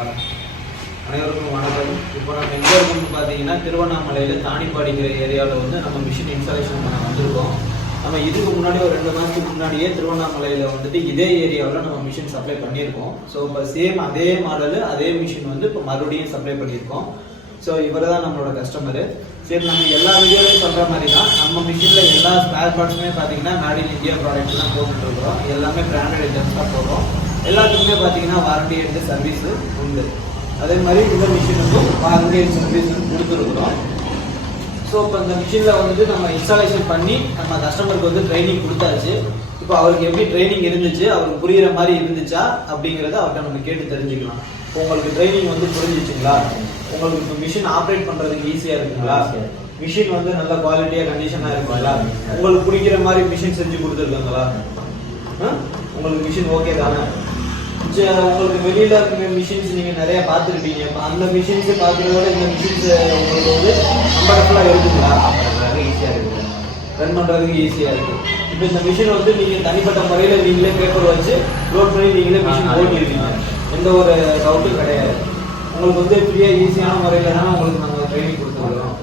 சரிங்களா? அனைவருக்கும் வணக்கம். இப்போ நம்ம எங்கே இருக்கோம்னு பார்த்தீங்கன்னா திருவண்ணாமலையில் தானிப்பாடிக்கிற ஏரியாவில் வந்து நம்ம மிஷின் இன்ஸ்டாலேஷன் பண்ண வந்திருக்கோம். நம்ம இதுக்கு முன்னாடி ஒரு 2 மாதத்துக்கு முன்னாடியே திருவண்ணாமலையில் வந்துட்டு இதே ஏரியாவில் நம்ம மிஷின் சப்ளை பண்ணியிருக்கோம். ஸோ இப்போ சேம் அதே மாடலு அதே மிஷின் வந்து இப்போ மறுபடியும் சப்ளை பண்ணியிருக்கோம். ஸோ இவர் தான் நம்மளோட கஸ்டமரு. சரி, நம்ம எல்லா வீடியோலையும் சொல்கிற மாதிரி தான் நம்ம மிஷினில் எல்லா ஸ்பேர் பார்ட்ஸுமே பார்த்தீங்கன்னா மேட் இன் இந்தியா ப்ராடக்ட் தான் போட்டுருக்குறோம். எல்லாமே பிராண்டட் ஐட்டம்ஸ் தான் போடுறோம். எல்லாத்துக்குமே பார்த்தீங்கன்னா வாரண்டி எடுத்து சர்வீஸு உண்டு. அதே மாதிரி இந்த மிஷினுக்கும் வாரண்டி அண்ட் சர்வீஸ் கொடுத்துருக்குறோம். ஸோ இப்போ இந்த மிஷினில் வந்து நம்ம இன்ஸ்டாலேஷன் பண்ணி நம்ம கஸ்டமருக்கு வந்து ட்ரைனிங் கொடுத்தாச்சு. இப்போ அவருக்கு எப்படி ட்ரைனிங் இருந்துச்சு, அவருக்கு புரிகிற மாதிரி இருந்துச்சா அப்படிங்கிறத அவர்கிட்ட நம்ம கேட்டு தெரிஞ்சுக்கலாம். இப்போ உங்களுக்கு ட்ரைனிங் வந்து புரிஞ்சிச்சுங்களா? உங்களுக்கு இப்போ மிஷின் ஆப்ரேட் பண்ணுறதுக்கு ஈஸியாக இருக்குங்களா? மிஷின் வந்து நல்ல குவாலிட்டியாக கண்டிஷனாக இருக்குங்களா? உங்களுக்கு பிடிக்கிற மாதிரி மிஷின் செஞ்சு கொடுத்துருக்காங்களா? உங்களுக்கு மிஷின் ஓகே தானே? உங்களுக்கு வெளியில் மிஷின்ஸ் நீங்கள் நிறையா பார்த்துருப்பீங்க. இப்போ அந்த மிஷின்ஸை பார்க்குறதோட இந்த மிஷின்ஸ் உங்களுக்கு வந்து கம்ஃபர்டபுளாக இருக்குங்களா? ஈஸியாக இருக்குது, ரன் பண்ணுறதுக்கு ஈஸியாக இருக்குது. இப்போ இந்த மிஷின் வந்து நீங்கள் தனிப்பட்ட முறையில் நீங்களே பேப்பர் வச்சு லோட் பண்ணி நீங்களே மிஷின் ஓட்டிருக்கீங்க. எந்த ஒரு டவுட்டும் கிடையாது. உங்களுக்கு வந்து ஃப்ரீயாக ஈஸியான முறையில் தானே உங்களுக்கு நாங்கள் ட்ரைனிங் கொடுத்துருக்கோம்.